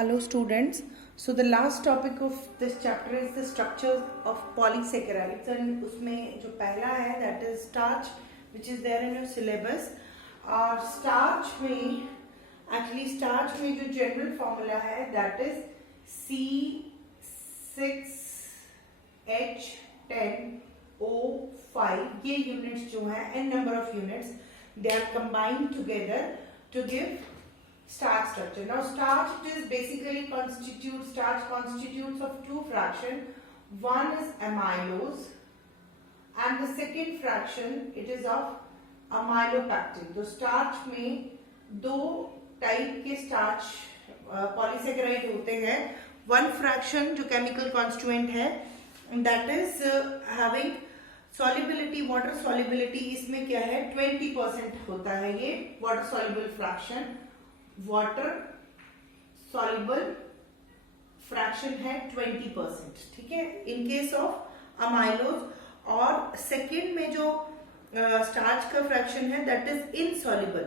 Hello students. So the last topic of this chapter is the structure of polysaccharides and उसमें जो पहला है that is starch which is there in your syllabus. और starch में जो general formula है that is C6H10O5. ये units जो हैं n number of units they are combined together to give starch structure. Now starch constitutes of two fractions. One is amylose and the second fraction it is of amylopectin. तो starch में दो type के starch polysaccharide होते हैं. One fraction जो chemical constituent है that is having solubility, water solubility, इसमें क्या है 20% होता है ये water soluble fraction. Water soluble fraction है 20%. ठीक है, इन केस ऑफ अमाइलोज. और सेकेंड में जो स्टार्च का फ्रैक्शन है दैट इज इनसॉल्युबल.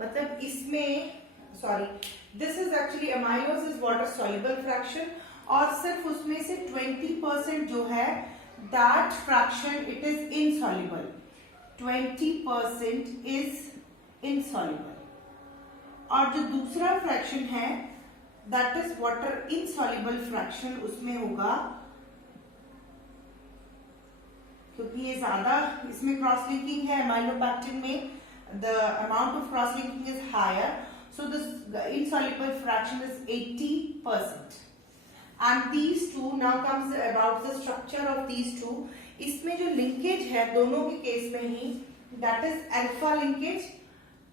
मतलब इसमें this is actually amylose is water soluble fraction और सिर्फ उसमें से 20% जो है that fraction it is insoluble. 20% is insoluble. और जो दूसरा फ्रैक्शन है that is water insoluble fraction उसमें होगा, क्योंकि ये ज्यादा इसमें क्रॉस लिंकिंग है अमाइलोपैक्टिन में, the amount of cross linking is higher, so this insoluble fraction is 80%. And these two now comes about the structure of these two. इसमें जो लिंकेज है दोनों के केस में ही that is alpha linkage.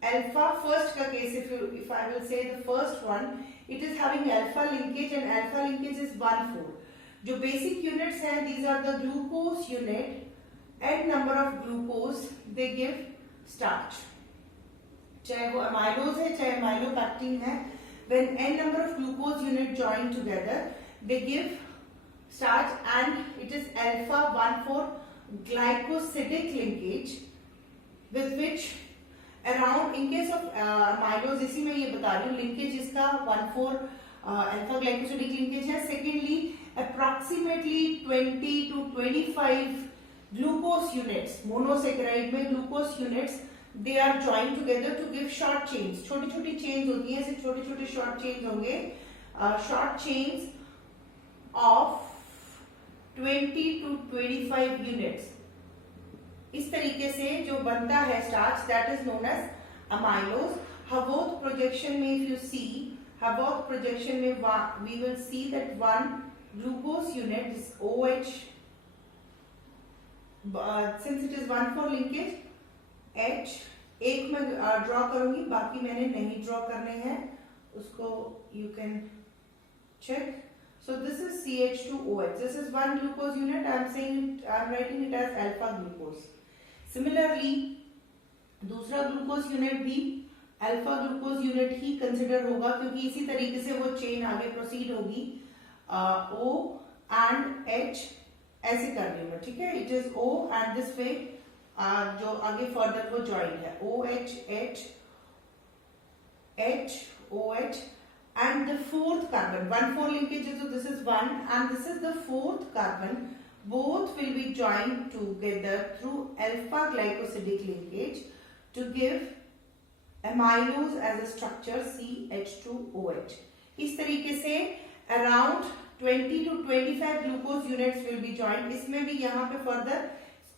Alpha first का case, if I will say the first one, it is having alpha linkage and alpha linkage is 1,4. जो basic units हैं these are the glucose unit. N number of glucose they give starch. चाहे वो amylose है चाहे amylopectin है, when n number of glucose unit join together they give starch and it is alpha 1,4 glycosidic linkage with which around in case of amylose, इसी में ये बता रही हूँ लिंकेज इसका 1,4 अल्फा ग्लाइकोसिडिक लिंकेज है. Secondly approximately 20 to 25 glucose units, monosaccharide में glucose units they are join together to give short chains. छोटी छोटी चेन्स होती हैं, ऐसे छोटे छोटे शॉर्ट चेन्स होंगे, short chains of 20 to 25 units. इस तरीके से जो बनता है starch that is known as amylose. Haworth projection में if you see Haworth projection में we will see that one glucose unit is OH, since it is 1,4 linkage H एक में ड्रॉ करूंगी, बाकी मैंने नहीं ड्रॉ करने हैं, उसको you can check. So this is CH2OH. This is one glucose unit. I am writing it as alpha glucose. Similarly, दूसरा ग्लूकोज यूनिट भी अल्फा ग्लूकोज यूनिट ही कंसिडर होगा, क्योंकि इसी तरीके से वो चेन आगे प्रोसीड होगी. O and H ऐसे कर रही हूँ, ठीक है. It is O and this way जो आगे फर्दर वो ज्वाइन है OH H H OH. And the fourth carbon, 1,4 linkage, so this is 1 and this is the fourth carbon. Both will be joined together through alpha glycosidic linkage to give amylose as a structure CH2OH. इस तरीके से around 20 to 25 glucose units will be joined. इसमें भी यहाँ पे further,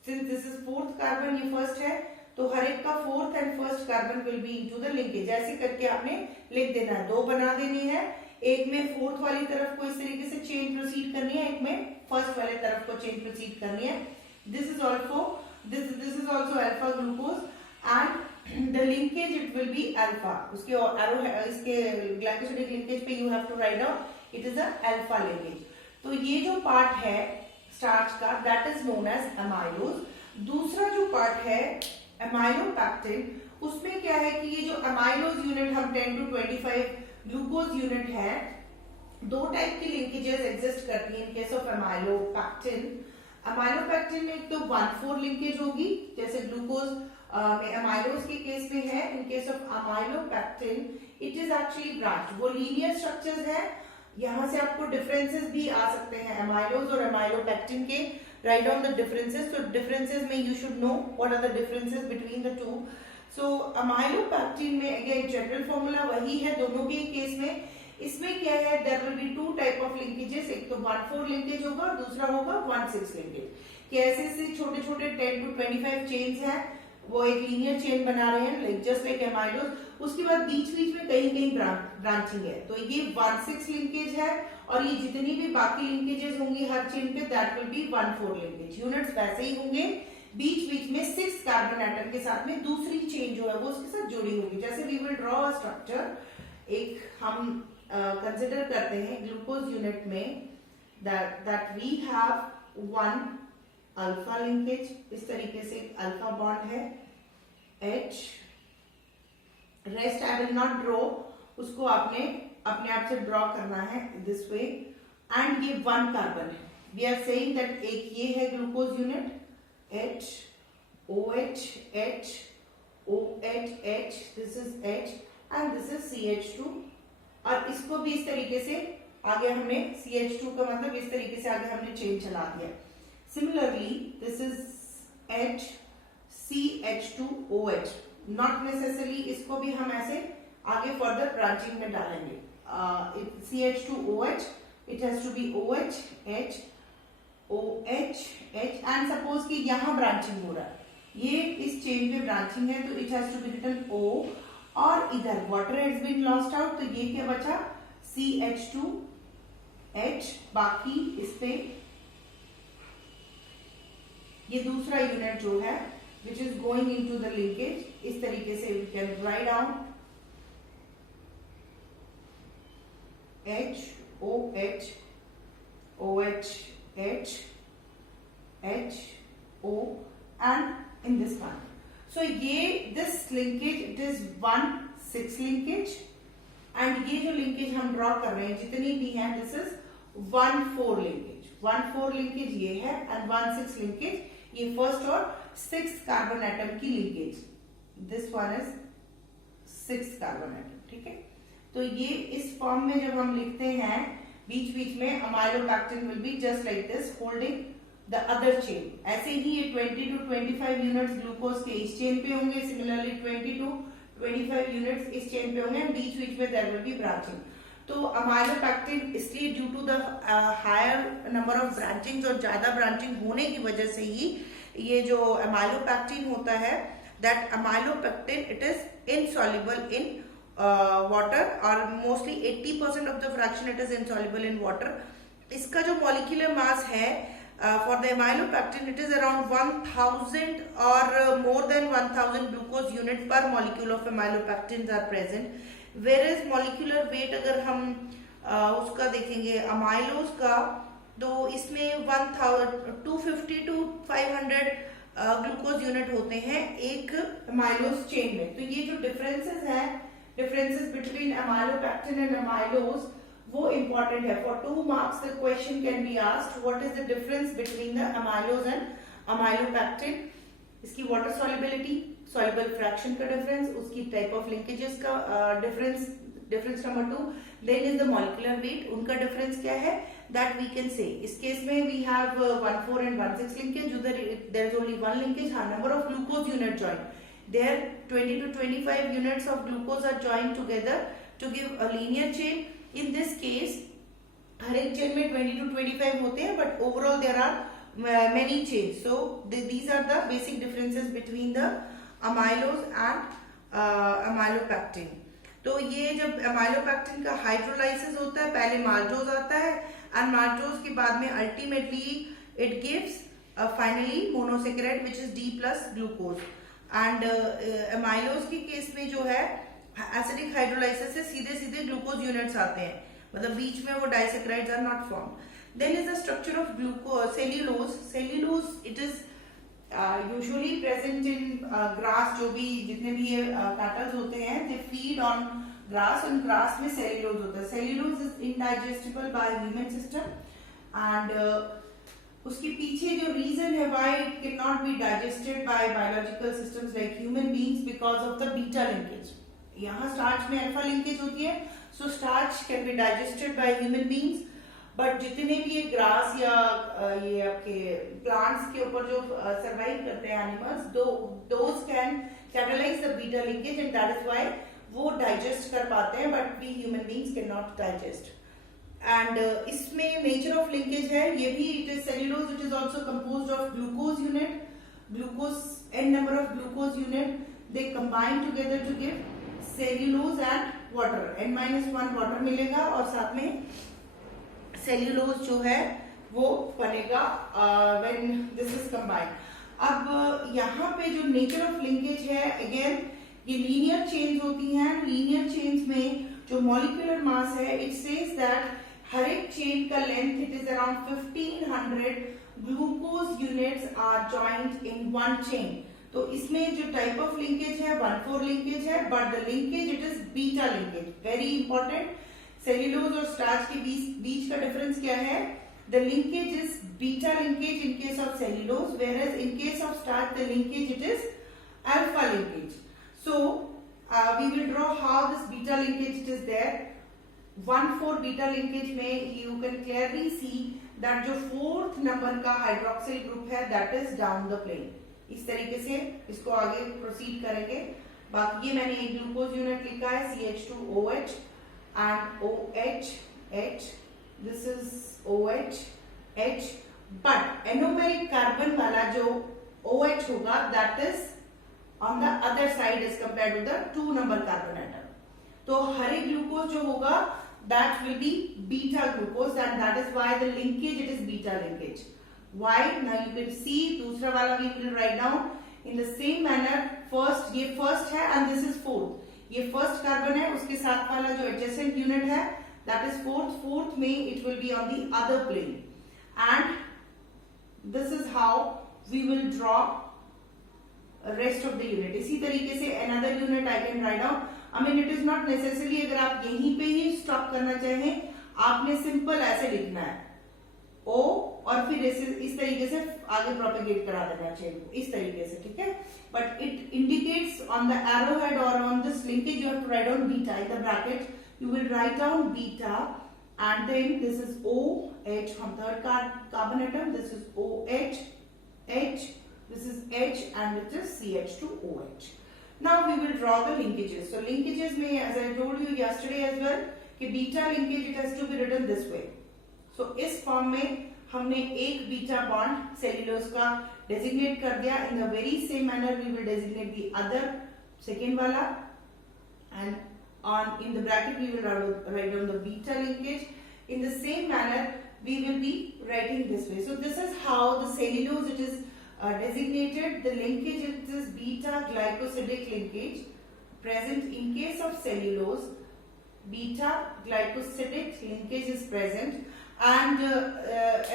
since this is fourth carbon, ये first है, तो हर एक का fourth and first carbon will be into the linkage. ऐसे करके आपने लिख देना है, दो बना देनी है. एक में फोर्थ वाली तरफ को इस तरीके से चेन प्रोसीड करनी है, एक में फर्स्ट वाले तरफ को चेन प्रोसीड करनी है. This is also alpha glucose and the linkage it will be alpha. उसके एरो इसके ग्लाइकोसिडिक लिंकेज पे you have to write down it is a alpha linkage. तो ये जो पार्ट है स्टार्च का that is known as amylose. दूसरा जो पार्ट है अमाइलोपैक्टिन, उसमें क्या है कि ये जो अमाइलोज यूनिट हम 10 to 25 ग्लूकोज यूनिट है, दो टाइप की लिंकेजेस एग्जिस्ट करती हैं in case of amylopectin. Amylopectin में एक तो 1,4 लिंकेज होगी जैसे ग्लूकोज में अमाइलोज के केस में है. In case of amylopectin it is actually branched. वो लीनियर स्ट्रक्चर्स है, यहाँ से आपको डिफरेंसेस भी आ सकते हैं एमाइलोज और एमाइलोपेक्टिन के। Write down the differences. तो डिफरेंसेस में you should know what are the differences between the two. So amylopectin में अगेन जनरल फॉर्मूला वही है दोनों के केस में। इसमें क्या है, there will be two type of linkages, एक तो 1,4 लिंकेज होगा और दूसरा होगा 1,6 लिंकेज। कैसे से छोटे छोटे 10 to 25 चेन्स हैं, वो एक लीनियर चेन बना रहे हैं लाइक जस्ट लाइक एमाइलोज। उसके बाद बीच बीच में कहीं कहीं ब्रांचिंग है, तो ये 1,6 लिंकेज है और ये जितनी भी बाकी लिंकेजेस होंगी हर चेन पे that will be 1,4 linkage. Units वैसे ही होंगे, बीच बीच में 6 कार्बन एटम के साथ में दूसरी चेन जो है वो उसके साथ जुड़ी होगी। जैसे we will draw a structure, एक हम कंसिडर करते हैं ग्लूकोज यूनिट में that we have 1 alpha linkage, इस तरीके से अल्फा बॉन्ड है H। Rest I will not draw, उसको आपने अपने आप से ड्रॉ करना है दिस वे। एंड ये 1 कार्बन है, वी आर सेइंग दैट एक ये है glucose unit H OH H OH H, this is H and this is CH2। और इसको भी इस तरीके से आगे हमने CH2 का मतलब इस तरीके से आगे हमने चेन चला दिया। Similarly, this is H CH2OH, not necessarily इसको भी हम ऐसे आगे further branching में डालेंगे। CH2OH, it has to be OH H OH H and suppose कि यहाँ branching हो रहा है, ये इस chain पे branching है तो it has to be written O, और इधर water has been lost out तो ये क्या बचा CH2H, बाकी इस पे ये दूसरा यूनिट जो है which is going into the linkage, इस तरीके से we can write down H OH OH H H O and in this one. So ये this linkage it is 1,6 linkage and ये जो लिंकेज हम ड्रॉ कर रहे हैं जितनी भी हैं दिस इज 1,4 लिंकेज। 1,4 लिंकेज ये है एंड 1,6 लिंकेज ये फर्स्ट और 6 कार्बन एटम की linkage, this one is 6 carbon atom. ठीक है, तो ये इस फॉर्म में जब हम लिखते हैं बीच बीच में amylopectin will be just like this holding the other chain. ऐसे ही ये 20 to 25 यूनिट्स ग्लूकोज के इस चेन पे होंगे, सिमिलरली 20 to 25 यूनिट्स इस चेन पे होंगे, बीच बीच में देयर विल बी ब्रांचिंग। तो अमाइलोपेक्टिन इसलिए due to the higher number of branchings और ज्यादा ब्रांचिंग होने की वजह से ही ये जो अमाइलोपेक्टिन होता है that amylopectin it is insoluble in water और mostly 80% of the fraction it is insoluble in water. इसका जो मॉलिक्यूलर मास है for the amylopectin it is around 1,000 or more than 1,000 glucose unit per molecule of amylopectins are present, whereas molecular weight अगर हम उसका देखेंगे amylose का तो इसमें 250 to 500 ग्लूकोज यूनिट होते हैं एक अमाइलोज चेन में। तो ये जो डिफरेंसेस हैं, differences between amylopectin and amylose वो इंपॉर्टेंट है। For 2 marks the question can be asked what is the difference between the amylose and amylopectin, इसकी वाटर सॉल्युबिलिटी, सॉल्युबल फ्रैक्शन का डिफरेंस, उसकी टाइप ऑफ लिंकेजेस का difference number 2, then is the molecular weight, उनका difference क्या है that we can say. इस केस में वी हैव 1,4 and 1,6 लिंकेज, उधर देयर इज ओनली 1 लिंकेज। हाँ, number of glucose unit join, there 20 to 25 units of glucose are joined together to give a linear chain. In this case, हर एक chain में 20 to 25 होते हैं, but overall there are many chains. So these are the basic differences between the amylose and amylopectin. तो ये जब amylopectin का hydrolysis होता है पहले माल्टोज आता है and माल्टोज के बाद में ultimately it gives finally monosaccharide which is D plus glucose. And amylose के केस में जो है एसिडिक हाइड्रोलाइसिस से सीधे सीधे ग्लूकोज यूनिट्स आते हैं, मतलब बीच में वो disaccharides are not form. Then is the structure of glucose cellulose. Cellulose it is usually present in grass, जो भी जितने भी ये कैटल्स होते हैं दे फीड ऑन ग्रास, और ग्रास में सेल्यूलोज होता है। Cellulose is indigestible by human system and उसके पीछे जो रीजन है why it can not be digested by biological systems like human beings because of the beta linkage. यहाँ starch में अल्फा लिंकेज होती है, so starch can be digested by human beings. But जितने भी ये ग्रास या ये आपके प्लांट्स के ऊपर जो सर्वाइव करते हैं animals, those can catalyse the beta linkage and that is why वो डाइजेस्ट कर पाते हैं, but we human beings can not digest. And इसमें नेचर ऑफ लिंकेज है ये भी, it is cellulose, it is also composed of glucose unit, glucose n number of glucose unit, they combine together to give cellulose and water, n-1 water मिलेगा और साथ में cellulose जो है वो बनेगा when this is combined। अब यहाँ पे जो नेचर ऑफ लिंकेज है, अगेन ये लीनियर चेन्स होती हैं। लीनियर चेन्स में जो मॉलिक्यूलर मास है, इट सेज दैट हर एक चेन का length it is around 1500 glucose units are joint in one chain. तो इसमें जो टाइप ऑफ लिंकेज है 1,4 लिंकेज है, but the linkage it is beta linkage, very important. Cellulose और starch के बीच का डिफरेंस क्या है? The linkage is beta linkage in case of cellulose, whereas in case of starch the linkage it is alpha linkage. So we will draw how this beta linkage it is there. 1,4 beta linkage में you can clearly see that जो 4th number का hydroxyl group है that is down the plane। इस तरीके से इसको आगे proceed करेंगे। बाकी ये मैंने एक ग्लूकोज यूनिट लिखा है CH2OH and OH H, this is OH H, but anomeric carbon वाला जो OH होगा that is on the other side as compared to the 2 number carbon atom। तो हर एक ग्लूकोज जो होगा that will be beta glucose and that is why the linkage it is beta linkage। Why? Now you can see दूसरा वाला we will write down in the same manner। first ये first है and this is fourth, ये first carbon है, उसके साथ वाला जो एडजेसेंट यूनिट है दैट इज फोर्थ में it will be on the other plane and this is how we will draw rest of the unit. इसी तरीके से another unit I can write down. I mean it is not necessary अगर आप यहीं पे ही stop करना चाहें, आपने सिंपल ऐसे लिखना है ओ और फिर इस तरीके से आगे प्रोपेगेट करा देना चेन को इस तरीके से, ठीक है। But it indicates on the arrow head और on this linkage you have to write down beta in the bracket. You will write down beta and then this is OH from third carbon atom, this is OH H, this is H and it is CH2OH। Now we will draw the linkages। So linkages में as I told you yesterday as well कि beta linkage it has to be written this way। So इस form में हमने एक beta bond cellulose का designate कर दिया। In the very same manner we will designate the other second वाला end on in the bracket we will write down the beta linkage. In the same manner we will be writing this way. So this is how the cellulose it is designated। The linkage it is beta glycosidic linkage present in case of cellulose। Beta glycosidic linkage is present and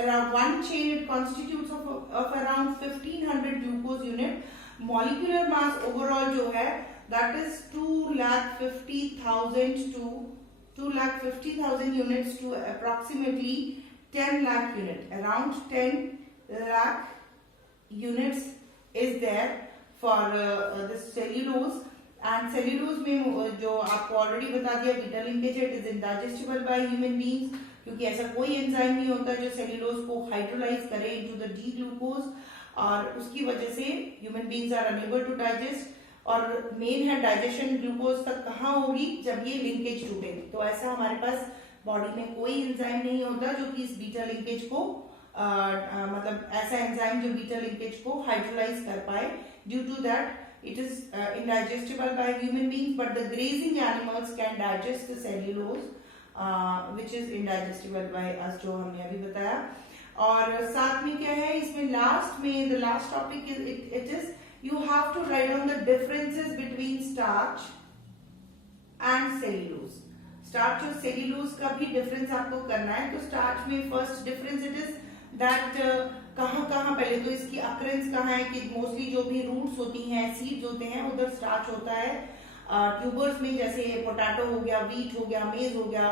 around one chain it constitutes of around 1500 glucose unit। molecular mass overall जो है that is 2,50,000 to 2,50,000 units to approximately 10 lakh unit। around 10 lakh units is there for this cellulose। and cellulose में जो आपको already बता दिया beta linkage it is indigestible by human beings, क्योंकि ऐसा कोई एंजाइम नहीं होता जो सेल्यूलोज को हाइड्रोलाइज करे इनटू द डी ग्लूकोज, और उसकी वजह से human beings are unable to digest. और मेन है डाइजेशन ग्लूकोज तक कहाँ होगी? जब ये लिंकेज टूटेगी। तो ऐसा हमारे पास बॉडी में कोई एंजाइम नहीं होता जो कि इस बीटा लिंकेज को मतलब ऐसा एंजाइम जो बीटा लिंकेज को हाइड्रोलाइज कर पाए। Due to that it is indigestible by human beings, but the grazing animals can digest the cellulose which is indigestible by us, जो हमने अभी बताया। और साथ में क्या है इसमें लास्ट में the last topic is it is you have to write down the differences between starch and cellulose। starch और cellulose का भी डिफरेंस आपको करना है। तो starch में first difference it is that कहाँ पहले तो इसकी अक्रेंस कहाँ है कि मोस्टली जो भी रूट्स होती हैं सीड्स होते हैं उधर स्टार्च होता है। ट्यूबर्स में जैसे पोटैटो हो गया, वीट हो गया, मेज हो गया,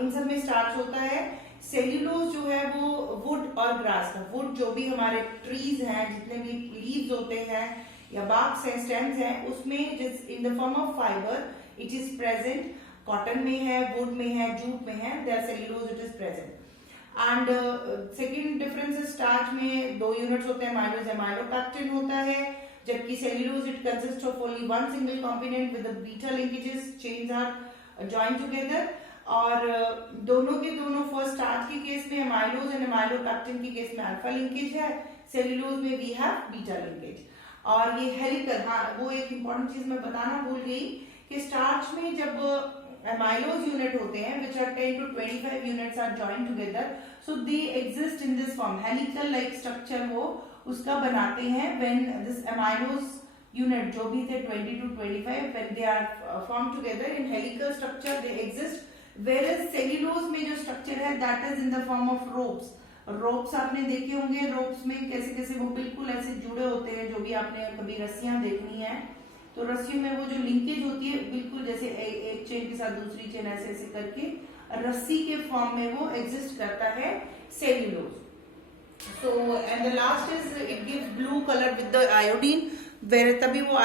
इन सब में स्टार्च होता है। सेल्यूलोज जो है वो वुड और ग्रास का, वुड जो भी हमारे ट्रीज हैं जितने भी लीव्स होते हैं या बार्क्स हैं, स्टेम्स हैं, उसमें in the form of fibre it is present, cotton में है, वुड में है, जूट में है, there cellulose it is present. And second difference is starch में 2 यूनिट्स होते हैं, माइलोज एमाइलोपैक्टिन होता है, जबकि cellulose it consist of only one single component with beta linkages, chains are joined together. और दोनों के दोनों फर्स्ट स्टार्च के केस में एमाइलोज एंड एमाइलोपैक्टिन के केस में अल्फा लिंकेज है, सेल्यूलोज में वी हैव बीटा लिंकेज. और ये हेलिकल, हाँ वो एक इंपॉर्टेंट चीज मैं बताना भूल गई कि स्टार्च में जब एमाइलोज यूनिट होते हैं which are 10 to 25 units are joined together, so they exist in this form, helical like structure वो उसका बनाते हैं when this amylose unit जो भी थे 20 to 25 when they are formed together in helical structure they exist, whereas cellulose में जो structure है that is in the form of ropes. Ropes आपने देखे होंगे, रोप्स में कैसे कैसे वो बिल्कुल ऐसे जुड़े होते हैं, जो भी आपने कभी रस्सियां देखनी है तो रस्सियों में वो जो लिंकेज होती है बिल्कुल जैसे एक चेन के साथ दूसरी चेन ऐसे ऐसे करके रस्सी के फॉर्म में वो एग्जिस्ट करता है cellulose. So and the last is it gives blue colour with the iodine, where तभी वो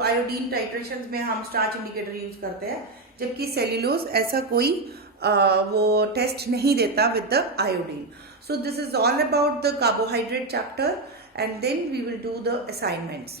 आयोडीन टाइट्रेशन में हम स्टार्च इंडिकेटर यूज करते हैं, जबकि सेल्यूलोज ऐसा कोई वो टेस्ट नहीं देता with the iodine. So this is all about the carbohydrate chapter, and then we will do the assignments.